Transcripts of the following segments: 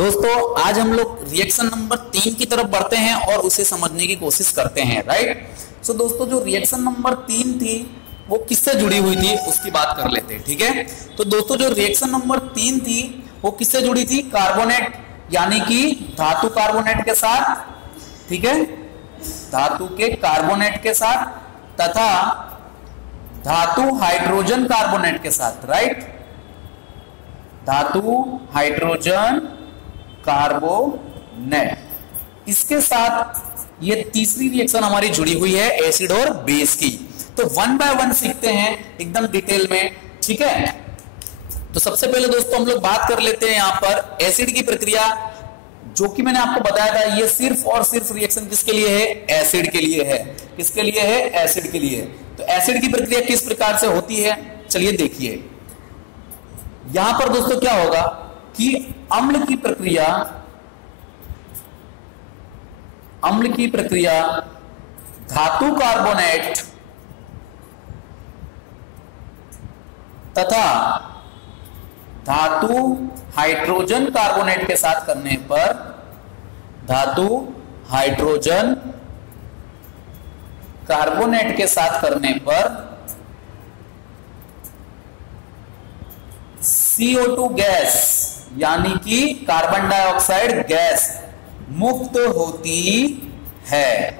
दोस्तों आज हम लोग रिएक्शन नंबर 3 की तरफ बढ़ते हैं और उसे समझने की कोशिश करते हैं, राइट। सो दोस्तों जो रिएक्शन नंबर 3 थी वो किससे जुड़ी हुई थी उसकी बात कर लेते हैं, ठीक है। तो दोस्तों जो रिएक्शन नंबर 3 थी वो किससे जुड़ी थी? कार्बोनेट यानी कि धातु कार्बोनेट के साथ, ठीक है, धातु के कार्बोनेट के साथ तथा धातु हाइड्रोजन कार्बोनेट के साथ, राइट। धातु हाइड्रोजन कार्बोनेट, इसके साथ ये तीसरी रिएक्शन हमारी जुड़ी हुई है एसिड और बेस की। तो वन बाय वन सीखते हैं एकदम डिटेल में, ठीक है। तो सबसे पहले दोस्तों हम लोग बात कर लेते हैं यहां पर एसिड की प्रक्रिया, जो कि मैंने आपको बताया था ये सिर्फ और सिर्फ रिएक्शन किसके लिए है? एसिड के लिए है। किसके लिए है? एसिड के लिए। तो एसिड की प्रक्रिया किस प्रकार से होती है, चलिए देखिए। यहां पर दोस्तों क्या होगा कि अम्ल की प्रक्रिया धातु कार्बोनेट तथा धातु हाइड्रोजन कार्बोनेट के साथ करने पर, धातु हाइड्रोजन कार्बोनेट के साथ करने पर CO2 गैस यानी कि कार्बन डाइऑक्साइड गैस मुक्त होती है,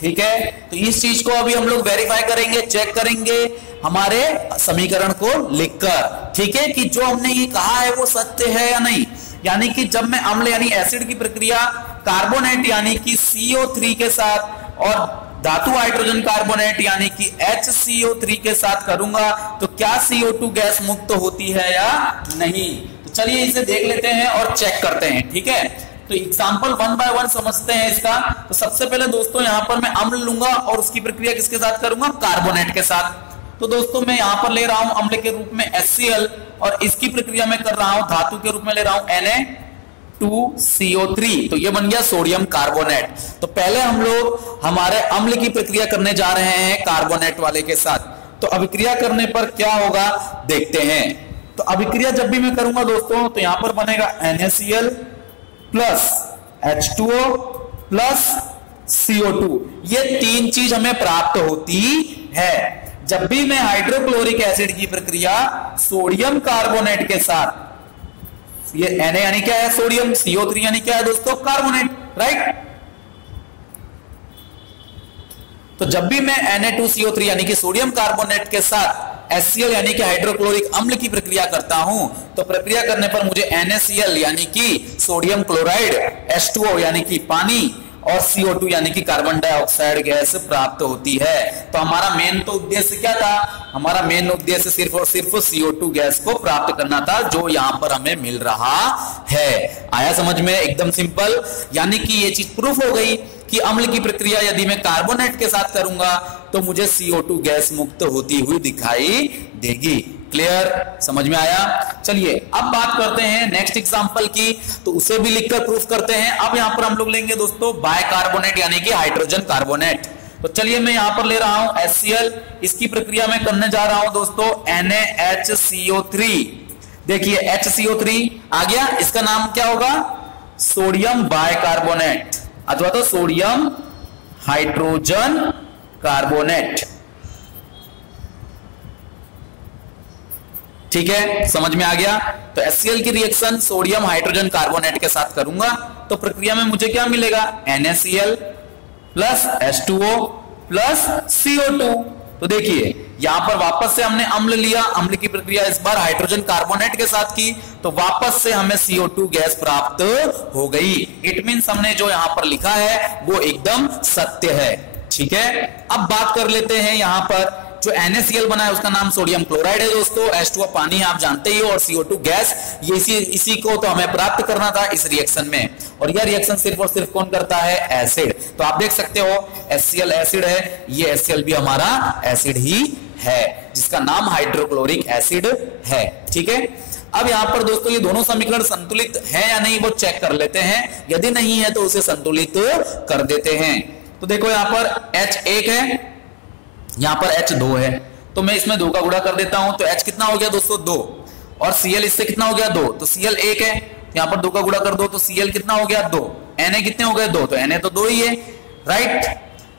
ठीक है। तो इस चीज को अभी हम लोग वेरीफाई करेंगे, चेक करेंगे हमारे समीकरण को लिखकर, ठीक है, कि जो हमने ये कहा है वो सत्य है या नहीं। यानी कि जब मैं अम्ल यानी एसिड की प्रक्रिया कार्बोनेट यानी कि CO3 के साथ और धातु हाइड्रोजन कार्बोनेट यानी कि HCO3 के साथ करूंगा तो क्या CO2 गैस मुक्त होती है या नहीं। तो चलिए इसे देख लेते हैं और चेक करते हैं, ठीक है। तो एग्जांपल वन बाय वन समझते हैं इसका। तो सबसे पहले दोस्तों यहां पर मैं अम्ल लूंगा और उसकी प्रक्रिया किसके साथ करूंगा? कार्बोनेट के साथ। तो दोस्तों मैं यहां पर ले रहा हूं अम्ल के रूप में HCl और इसकी प्रक्रिया में कर रहा हूं धातु के रूप में ले रहा हूं Na2CO3। तो ये बन गया सोडियम कार्बोनेट। तो पहले हम लोग हमारे अम्ल की प्रक्रिया करने जा रहे हैं कार्बोनेट वाले के साथ। तो अभिक्रिया करने पर क्या होगा देखते हैं। तो अभिक्रिया जब भी मैं करूंगा दोस्तों तो यहां पर बनेगा NaCl plus H2O plus CO2। ये तीन चीज हमें प्राप्त होती है जब भी मैं हाइड्रोक्लोरिक एसिड की प्रक्रिया सोडियम कार्बोनेट के साथ, ये Na यानी क्या है? सोडियम, CO3 यानी क्या है दोस्तों? Carbonate, right. तो जब भी मैं Na2CO3 यानी कि सोडियम कार्बोनेट के साथ HCl यानी कि हाइड्रोक्लोरिक अम्ल की प्रक्रिया करता हूं तो प्रक्रिया करने पर मुझे NaCl यानी कि सोडियम क्लोराइड, H2O यानी कि पानी और CO2 यानी कि कार्बन डाइऑक्साइड गैस प्राप्त होती है। तो हमारा मेन तो उद्देश्य क्या था? हमारा मेन उद्देश्य सिर्फ और सिर्फ CO2 गैस को प्राप्त करना था, जो यहां पर हमें मिल रहा है। आया समझ में? एकदम सिंपल। यानी कि ये चीज प्रूफ हो गई कि अम्ल की प्रक्रिया यदि मैं कार्बोनेट के साथ करूंगा तो मुझे CO2 गैस मुक्त होती हुई दिखाई देगी। क्लियर? समझ में आया? चलिए अब बात करते हैं नेक्स्ट एग्जांपल की, तो उसे भी लिखकर प्रूफ करते हैं। अब यहां पर हम लोग लेंगे दोस्तों बाइकार्बोनेट यानी कि हाइड्रोजन कार्बोनेट। तो चलिए मैं यहां पर ले रहा हूं HCl, इसकी प्रक्रिया में करने जा रहा हूं दोस्तों NaHCO3। देखिए HCO3 आ गया, इसका नाम क्या होगा? सोडियम बाइकार्बोनेट अथवा तो सोडियम हाइड्रोजन कार्बोनेट, ठीक है, समझ में आ गया। तो HCl की रिएक्शन सोडियम हाइड्रोजन कार्बोनेट के साथ करूंगा तो प्रक्रिया में मुझे क्या मिलेगा? NaCl plus H2O plus CO2। तो देखिए यहां पर वापस से हमने अम्ल लिया, अम्ल की प्रक्रिया इस बार हाइड्रोजन कार्बोनेट के साथ की तो वापस से हमें CO2 गैस प्राप्त हो गई। इट मींस हमने जो यहां पर लिखा है वो एकदम सत्य है, ठीक है। अब बात कर लेते हैं यहां पर जो NaCl बना है उसका नाम सोडियम क्लोराइड है दोस्तों, H2O पानी आप जानते ही हो और CO2 गैस, ये इसी को तो हमें प्राप्त करना था इस रिएक्शन में। और यह रिएक्शन सिर्फ और सिर्फ कौन करता है? एसिड। तो आप देख सकते हो HCl एसिड है, ये HCl भी हमारा एसिड ही है जिसका नाम हाइड्रोक्लोरिक एसिड है, ठीक है। अब यहां पर दोस्तों ये दोनों समीकरण संतुलित है या नहीं वो चेक कर लेते हैं। यदि नहीं है तो उसे संतुलित कर देते हैं। तो देखो यहां पर H1 है, यहां पर H2 है, तो मैं इसमें 2 का गुणा कर देता हूं तो H कितना हो गया दोस्तों? 2 और Cl इससे कितना हो गया? 2, तो Cl 1 है यहाँ पर 2 का गुणा कर दो तो Cl कितना हो गया 2, Na कितने हो गए 2, तो Na तो 2 ही है, राइट।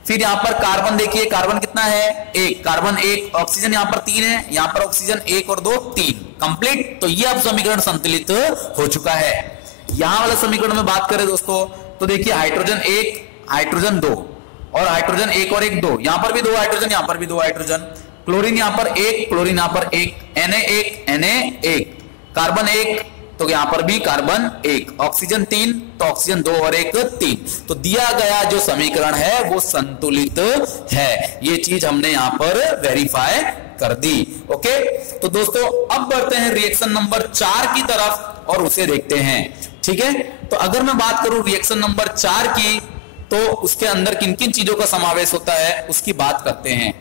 फिर यहाँ पर कार्बन देखिए, कार्बन कितना है 1, कार्बन 1, ऑक्सीजन यहाँ पर 3 है, यहाँ पर ऑक्सीजन 1 और 2 3, कंप्लीट। तो ये अब समीकरण संतुलित हो चुका है। यहां वाला समीकरण में बात करें दोस्तों तो देखिए हाइड्रोजन 1, हाइड्रोजन 2 और हाइड्रोजन 1 और 1 2, यहां पर भी 2 हाइड्रोजन, यहां पर भी 2 हाइड्रोजन, क्लोरीन यहां पर 1, क्लोरीन यहां पर 1, Na1, कार्बन 1, तो यहां पर भी कार्बन 1, ऑक्सीजन 3, तो ऑक्सीजन 2 और 1 3। तो दिया गया जो समीकरण है वो संतुलित है, ये चीज हमने यहां पर वेरीफाई कर दी। ओके, तो दोस्तों अब बढ़ते हैं रिएक्शन नंबर 4 की तरफ और उसे देखते हैं, ठीक है। तो अगर मैं बात करूं रिएक्शन नंबर 4 की, तो उसके अंदर किन किन चीजों का समावेश होता है उसकी बात करते हैं।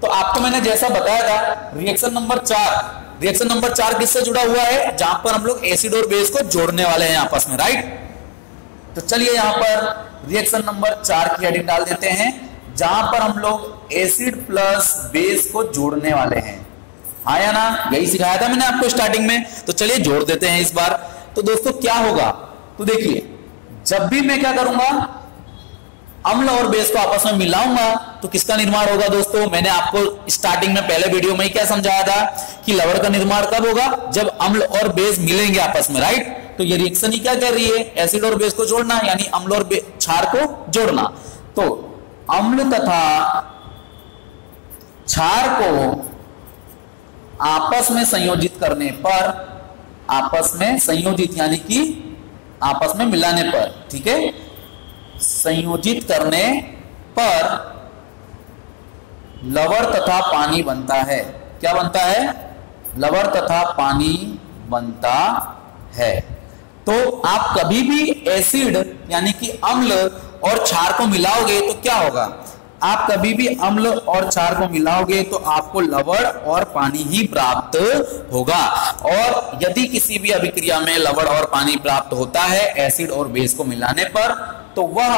तो आपको मैंने जैसा बताया था रिएक्शन नंबर 4 किससे जुड़ा हुआ है, जहां पर हम लोग एसिड और बेस को जोड़ने वाले हैं आपस में, राइट। तो चलिए यहां पर रिएक्शन नंबर 4 की हेडिंग डाल देते हैं, जहां पर हम लोग एसिड प्लस बेस को जोड़ने वाले हैं, हाँ या ना, यही सिखाया था मैंने आपको स्टार्टिंग में। तो चलिए जोड़ देते हैं इस बार। तो दोस्तों क्या होगा, तो देखिए जब भी मैं क्या करूंगा अम्ल और बेस को आपस में मिलाऊंगा तो किसका निर्माण होगा दोस्तों, मैंने आपको स्टार्टिंग में पहले वीडियो में ही क्या समझाया था कि लवण का निर्माण कब होगा, जब अम्ल और बेस मिलेंगे आपस में, राइट। तो ये रिएक्शन ही क्या कर रही है, एसिड और बेस को जोड़ना, यानी अम्ल और क्षार को जोड़ना। तो अम्ल तथा क्षार को आपस में संयोजित करने पर, आपस में संयोजित यानी कि आपस में मिलाने पर, ठीक है, संयोजित करने पर लवण तथा पानी बनता है। क्या बनता है, लवण तथा पानी बनता है। तो आप कभी भी एसिड यानी कि अम्ल और क्षार को मिलाओगे तो क्या होगा, आप कभी भी अम्ल और क्षार को मिलाओगे तो आपको लवण और पानी ही प्राप्त होगा। और यदि किसी भी अभिक्रिया में लवण और पानी प्राप्त होता है एसिड और बेस को मिलाने पर, तो वह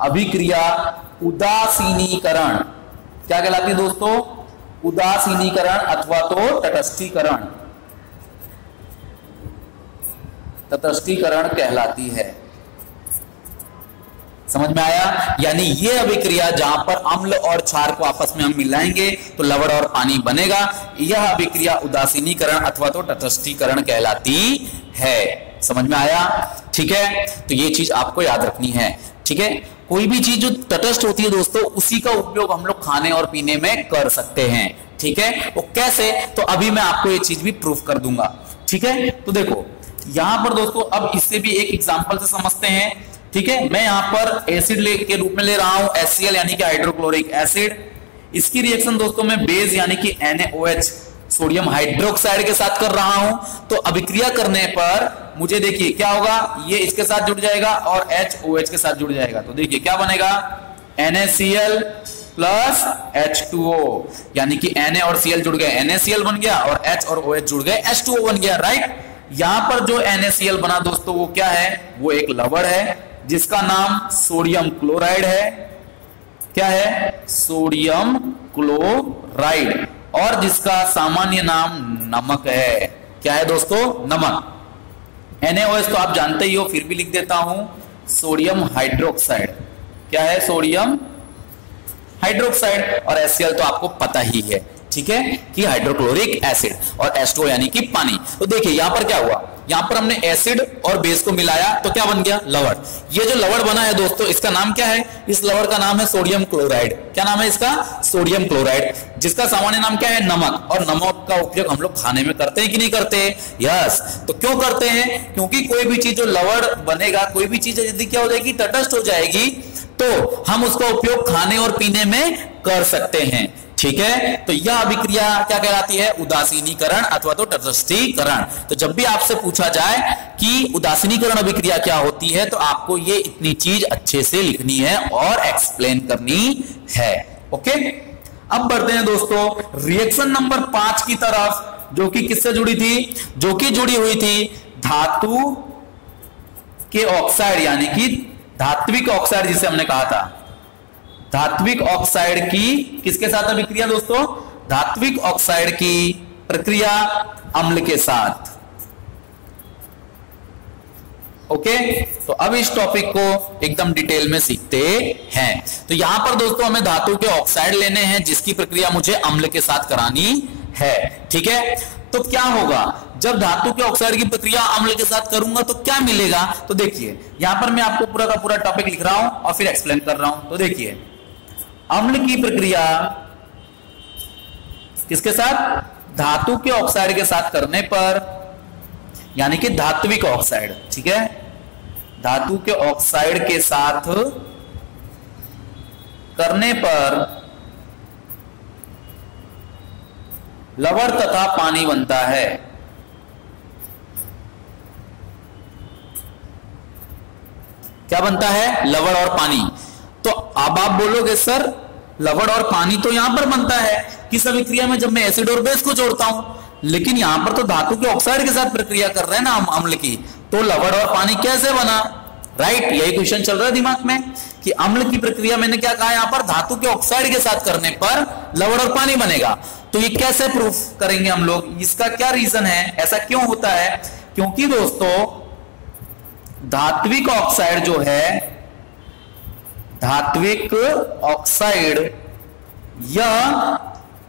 अभिक्रिया उदासीनीकरण क्या कहलाती है दोस्तों, उदासीनीकरण अथवा तो तटस्थीकरण कहलाती है। समझ में आया, यानी ये अभिक्रिया जहां पर अम्ल और क्षार को आपस में हम मिलाएंगे तो लवण और पानी बनेगा, यह अभिक्रिया उदासीनीकरण अथवा तो तटस्थीकरण कहलाती है। समझ में आया, ठीक है। तो ये चीज आपको याद रखनी है, ठीक है। कोई भी चीज जो तटस्थ होती है दोस्तों उसी का उपयोग हम लोग खाने और पीने में कर सकते हैं, ठीक है। वो कैसे, तो अभी मैं आपको ये चीज भी प्रूफ कर दूंगा, ठीक है। तो देखो यहां पर दोस्तों अब इससे भी एक एग्जांपल से समझते हैं, ठीक है। मैं यहां पर एसिड के रूप में ले रहा हूं HCl यानी कि हाइड्रोक्लोरिक एसिड। इसकी रिएक्शन दोस्तों मैं बेस यानी कि NaOH सोडियम हाइड्रोक्साइड के साथ कर रहा हूं। तो अभिक्रिया करने पर मुझे देखिए क्या होगा, ये इसके साथ जुड़ जाएगा और HOH के साथ जुड़ जाएगा। तो देखिए क्या बनेगा, NaCl प्लस H2O, यानी कि Na और Cl जुड़ गए NaCl बन गया और H और OH जुड़ गए H2O बन गया, राइट। यहां पर जो NaCl बना दोस्तों वो क्या है, वो एक लवण है जिसका नाम सोडियम क्लोराइड है। क्या है, सोडियम क्लोराइड, और जिसका सामान्य नाम नमक है। क्या है दोस्तों, नमक। NaOH तो आप जानते ही हो, फिर भी लिख देता हूं, सोडियम हाइड्रोक्साइड। क्या है, सोडियम हाइड्रोक्साइड। और HCl तो आपको पता ही है, ठीक है, कि हाइड्रोक्लोरिक एसिड, और H2O यानी कि पानी। तो देखिए यहां पर क्या हुआ, यहां पर हमने एसिड और बेस को मिलाया तो क्या बन गया, लवण। ये जो लवण बना है दोस्तों इसका नाम क्या है, इस लवण का नाम है सोडियम क्लोराइड। क्या नाम है इसका, सोडियम क्लोराइड, जिसका सामान्य नाम क्या है, नमक। और नमक का उपयोग हम लोग खाने में करते हैं कि नहीं करते, यस। तो क्यों करते हैं, क्योंकि कोई भी चीज जो लवण बनेगा, कोई भी चीज यदि क्या हो जाएगी, तटस्थ हो जाएगी, तो हम उसका उपयोग खाने और पीने में कर सकते हैं, ठीक है। तो यह अभिक्रिया क्या कहलाती है, उदासीनीकरण अथवा तो तटस्थीकरण। तो जब भी आपसे पूछा जाए कि उदासीनीकरण अभिक्रिया क्या होती है, तो आपको ये इतनी चीज अच्छे से लिखनी है और एक्सप्लेन करनी है, ओके। अब बढ़ते हैं दोस्तों रिएक्शन नंबर 5 की तरफ, जो कि किससे जुड़ी थी, जो कि जुड़ी हुई थी धातु के ऑक्साइड यानी कि धात्विक ऑक्साइड, जिसे हमने कहा था धात्विक ऑक्साइड की किसके साथ अभिक्रिया दोस्तों, धात्विक ऑक्साइड की प्रक्रिया अम्ल के साथ। ओके, तो अब इस टॉपिक को एकदम डिटेल में सीखते हैं। तो यहां पर दोस्तों हमें धातु के ऑक्साइड लेने हैं जिसकी प्रक्रिया मुझे अम्ल के साथ करानी है। ठीक है, तो क्या होगा जब धातु के ऑक्साइड की प्रक्रिया अम्ल के साथ करूंगा तो क्या मिलेगा? तो देखिए यहां पर मैं आपको पूरा का पूरा टॉपिक लिख रहा हूं और फिर एक्सप्लेन कर रहा हूं। तो देखिए, अम्ल की प्रक्रिया किसके साथ? धातु के ऑक्साइड के साथ करने पर, यानी कि धात्विक ऑक्साइड। ठीक है, धातु के ऑक्साइड के साथ करने पर लवण तथा पानी बनता है। क्या बनता है? लवण और पानी। तो अब आप बोलोगे सर लवण और पानी तो यहां पर बनता है किस अभिक्रिया में? जब मैं एसिड और बेस को जोड़ता हूं। लेकिन यहां पर तो धातु के ऑक्साइड के साथ प्रक्रिया कर रहे हैं ना हम अम्ल की, तो लवण और पानी कैसे बना? राइट, यही क्वेश्चन चल रहा है दिमाग में कि अम्ल की प्रक्रिया मैंने क्या कहा यहां पर? धातु के ऑक्साइड के साथ करने पर लवण और पानी बनेगा। तो ये कैसे प्रूफ करेंगे हम लोग? इसका क्या रीजन है, ऐसा क्यों होता है? क्योंकि दोस्तों धात्विक ऑक्साइड जो है, धात्विक ऑक्साइड यह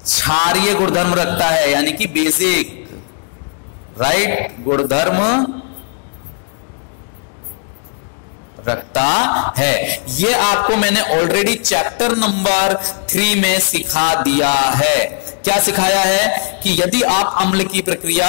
क्षारीय गुणधर्म रखता है, यानी कि बेसिक, राइट, गुणधर्म रखता है। ये आपको मैंने ऑलरेडी चैप्टर नंबर 3 में सिखा दिया है। क्या सिखाया है कि यदि आप अम्ल की प्रक्रिया,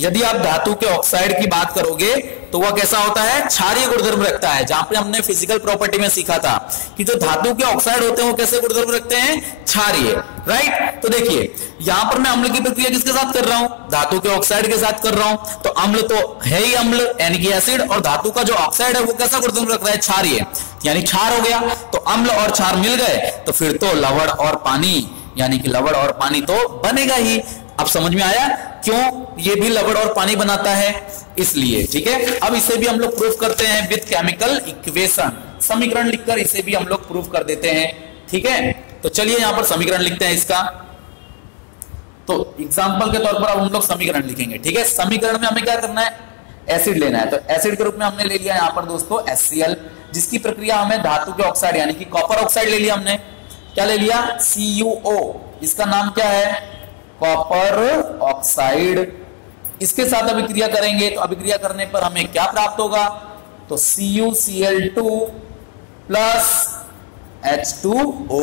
यदि आप धातु के ऑक्साइड की बात करोगे तो वह कैसा होता है? क्षारीय गुणधर्म रखता है। जहां पे हमने फिजिकल प्रॉपर्टी में सीखा था कि जो धातु के ऑक्साइड होते हैं वो कैसे गुणधर्म रखते हैं? क्षारीय। राइट, तो देखिए यहां पर मैं अम्ल की प्रक्रिया किसके साथ कर रहा हूं? धातु के ऑक्साइड के साथ कर रहा हूं। तो अम्ल तो है ही अम्ल, यानी कि एसिड, और धातु का जो ऑक्साइड है वो कैसा गुणधर्म रख रहा है? क्षारीय, यानी क्षार हो गया। तो अम्ल और क्षार मिल गए तो फिर तो लवण और पानी, यानी कि लवण और पानी तो बनेगा ही। अब समझ में आया क्यों ये भी लवण और पानी बनाता है? इसलिए। ठीक है, अब इसे भी हम लोग प्रूफ करते हैं विद केमिकल इक्वेशन। समीकरण लिखकर इसे भी हम लोग प्रूफ कर देते हैं। ठीक है, तो चलिए यहां पर समीकरण लिखते हैं इसका। तो एग्जांपल के तौर पर अब हम लोग समीकरण लिखेंगे। ठीक है, समीकरण में हमें क्या करना है? एसिड लेना है। तो एसिड के रूप में हमने ले लिया यहां पर दोस्तों HCl, जिसकी प्रक्रिया हमें धातु के ऑक्साइड यानी कि कॉपर ऑक्साइड ले लिया हमने। क्या ले लिया? CuO, इसका नाम क्या है? Copper oxide. इसके साथ अभिक्रिया करेंगे तो अभिक्रिया करने पर हमें क्या प्राप्त होगा? तो CuCl2 प्लस H2O।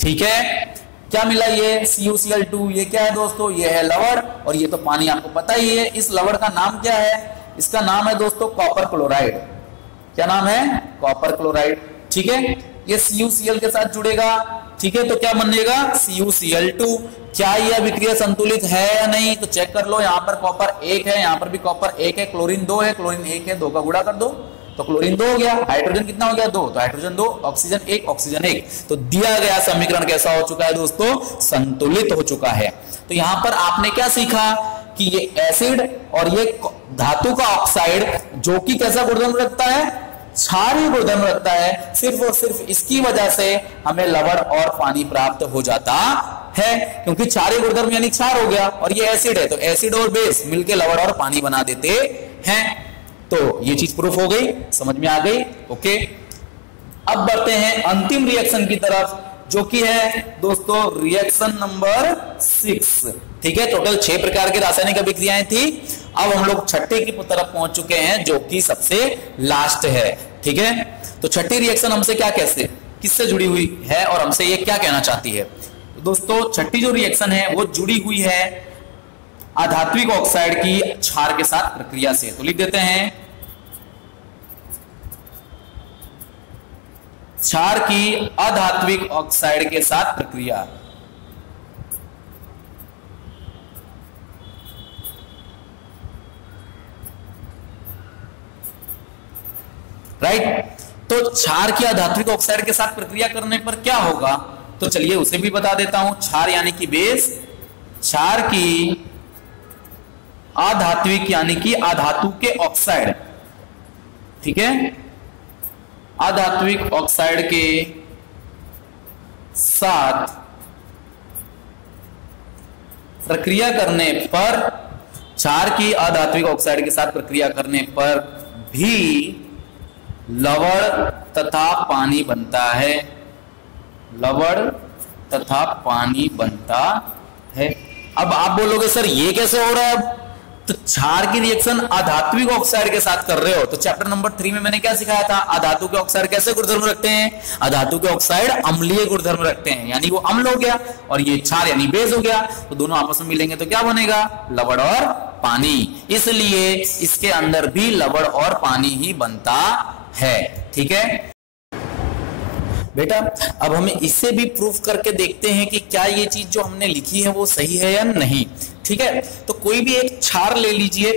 ठीक है, क्या मिला? ये CuCl2, ये क्या है दोस्तों? ये है लवण, और ये तो पानी आपको पता ही है। इस लवण का नाम क्या है? इसका नाम है दोस्तों कॉपर क्लोराइड। क्या नाम है? Copper chloride. ठीक है, ये CuCl के साथ जुड़ेगा। ठीक है, तो क्या बनेगा? CuCl2। क्या ये अभिक्रिया संतुलित है या नहीं? तो चेक कर लो, यहां पर कॉपर 1 है, यहां पर भी कॉपर 1 है, क्लोरीन 2 है, क्लोरीन 1 है, 2 का गुणा कर दो तो क्लोरीन 2 हो गया। हाइड्रोजन कितना हो गया? 2, तो हाइड्रोजन 2, ऑक्सीजन 1, ऑक्सीजन 1। तो दिया गया समीकरण कैसा हो चुका है दोस्तों? संतुलित हो चुका है। तो यहां पर आपने क्या सीखा कि ये एसिड और ये धातु का ऑक्साइड जो कि कैसा गुणधर्म रखता है? क्षारीय गुणधर्म रखता है। सिर्फ और सिर्फ इसकी वजह से हमें लवण और पानी प्राप्त हो जाता है, क्योंकि क्षारीय गुणधर्म यानी क्षार हो गया और ये एसिड है, तो एसिड और बेस मिलके लवण और पानी बना देते हैं। तो ये चीज प्रूफ हो गई, समझ में आ गई। ओके, अब बढ़ते हैं अंतिम रिएक्शन की तरफ, जो कि है दोस्तों रिएक्शन नंबर 6। ठीक है, टोटल 6 प्रकार की रासायनिक अभिक्रियाएं थी। अब हम लोग छठे की तरफ पहुंच चुके हैं, जो कि सबसे लास्ट है। ठीक है, तो छठी रिएक्शन हमसे क्या कैसे किससे जुड़ी हुई है और हमसे ये क्या कहना चाहती है? तो दोस्तों छठी जो रिएक्शन है वो जुड़ी हुई है अधात्विक ऑक्साइड की क्षार के साथ प्रक्रिया से। तो लिख देते हैं क्षार की अधात्विक ऑक्साइड के साथ प्रक्रिया। राइट, तो क्षार की अधात्विक ऑक्साइड के साथ प्रक्रिया करने पर क्या होगा? तो चलिए उसे भी बता देता हूं। क्षार यानी कि बेस, क्षार की अधात्विक यानी कि अधातु के ऑक्साइड, ठीक है, अधात्विक ऑक्साइड के साथ प्रक्रिया करने पर, क्षार की अधात्विक ऑक्साइड के साथ प्रक्रिया करने पर भी लवण तथा पानी बनता है, लवण तथा पानी बनता है। अब आप बोलोगे सर ये कैसे हो रहा है? अब तो क्षार की रिएक्शन अधात्विक ऑक्साइड के साथ कर रहे हो, तो चैप्टर नंबर 3 में मैंने क्या सिखाया था? अधातु के ऑक्साइड कैसे गुणधर्म रखते हैं? अधातु के ऑक्साइड अम्लीय गुणधर्म रखते हैं, यानी वो अम्ल हो गया और ये क्षार यानी बेस हो गया, तो दोनों आपस में मिलेंगे तो क्या बनेगा? लवण और पानी। इसलिए इसके अंदर भी लवण और पानी ही बनता है। ठीक है बेटा, अब हमें इससे भी प्रूफ करके देखते हैं कि क्या ये चीज जो हमने लिखी है वो सही है या नहीं। ठीक है, तो कोई भी एक क्षार ले लीजिए,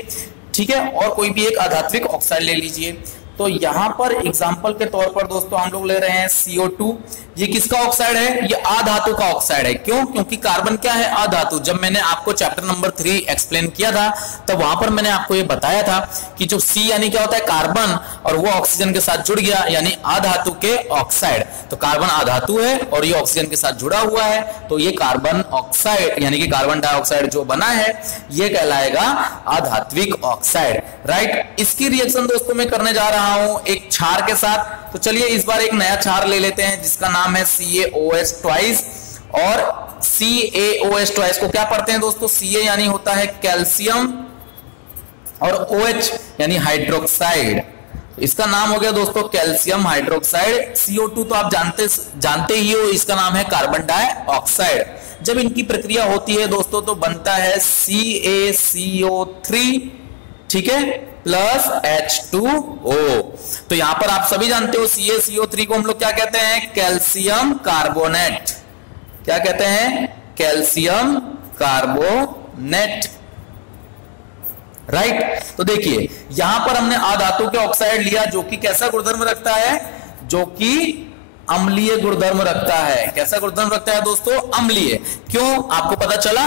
ठीक है, और कोई भी एक अधात्विक ऑक्साइड ले लीजिए। तो यहां पर एग्जांपल के तौर पर दोस्तों हम लोग ले रहे हैं CO2। ये किसका ऑक्साइड है? ये अधातु का ऑक्साइड है। क्यों? क्योंकि कार्बन क्या है? अधातु। जब मैंने आपको चैप्टर नंबर 3 एक्सप्लेन किया था तब वहां पर मैंने आपको ये बताया था कि जो C यानी क्या होता है? कार्बन, और वो ऑक्सीजन के साथ जुड़ गया यानी अधातु के ऑक्साइड। तो कार्बन अधातु है और ये ऑक्सीजन के साथ जुड़ा हुआ है, तो ये कार्बन ऑक्साइड यानी कि कार्बन डाइऑक्साइड जो बना है ये कहलाएगा अधात्विक ऑक्साइड। राइट, इसकी रिएक्शन दोस्तों मैं करने जा रहा हूं एक क्षार के साथ। तो चलिए इस बार एक नया क्षार ले लेते हैं जिसका नाम है CaOH ट्वाइस। और CaOH ट्वाइस को क्या पढ़ते हैं दोस्तों? Ca यानी होता है कैल्शियम और OH यानी हाइड्रोक्साइड। इसका नाम हो गया दोस्तों कैल्शियम हाइड्रोक्साइड। CO2 तो आप जानते ही हो, इसका नाम है कार्बन डाइऑक्साइड। जब इनकी प्रक्रिया होती है दोस्तों तो बनता है CaCO3, ठीक है, प्लस H2O। तो यहां पर आप सभी जानते हो CaCO3 को हम लोग क्या कहते हैं? Calcium carbonate. क्या कहते हैं? Calcium carbonate. राइट, तो देखिए यहां पर हमने अधातु के ऑक्साइड लिया जो कि कैसा गुणधर्म रखता है? जो कि अम्लीय गुणधर्म रखता है। कैसा गुणधर्म रखता है दोस्तों? अम्लीय। क्यों आपको पता चला?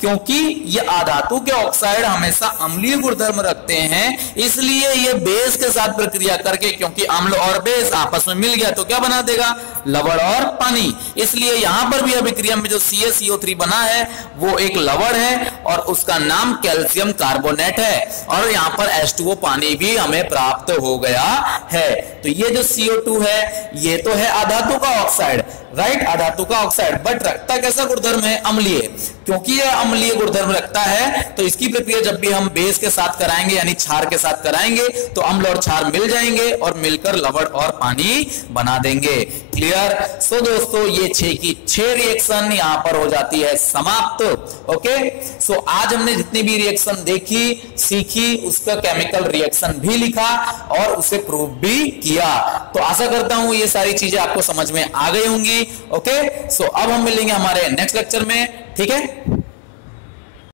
क्योंकि ये अधातु के ऑक्साइड हमेशा अम्लीय गुणधर्म रखते हैं, इसलिए ये बेस के साथ प्रक्रिया करके, क्योंकि अम्ल और बेस आपस में मिल गया तो क्या बना देगा? लवण और पानी। इसलिए यहां पर भी अभिक्रिया में जो CaCO3 बना है वो एक लवण है और उसका नाम कैल्शियम कार्बोनेट है, और यहां पर H2O पानी भी हमें प्राप्त हो गया है। तो ये जो CO2 है ये तो है अधातु का ऑक्साइड, राइट, अधातु का ऑक्साइड, बट रखता कैसा गुणधर्म है? अम्लीय। क्योंकि यह अम्लीय गुणधर्म रखता है तो इसकी प्रक्रिया जब भी हम बेस के साथ कराएंगे यानी क्षार के साथ कराएंगे तो अम्ल और क्षार मिल जाएंगे और मिलकर लवण और पानी बना देंगे। क्लियर? सो दोस्तों ये 6 की 6 रिएक्शन यहां पर हो जाती है समाप्त। ओके, सो आज हमने जितनी भी रिएक्शन देखी सीखी उसका केमिकल रिएक्शन भी लिखा और उसे प्रूव भी किया। तो आशा करता हूं ये सारी चीजें आपको समझ में आ गई होंगी। ओके, सो अब हम मिलेंगे हमारे नेक्स्ट लेक्चर में। ठीक है।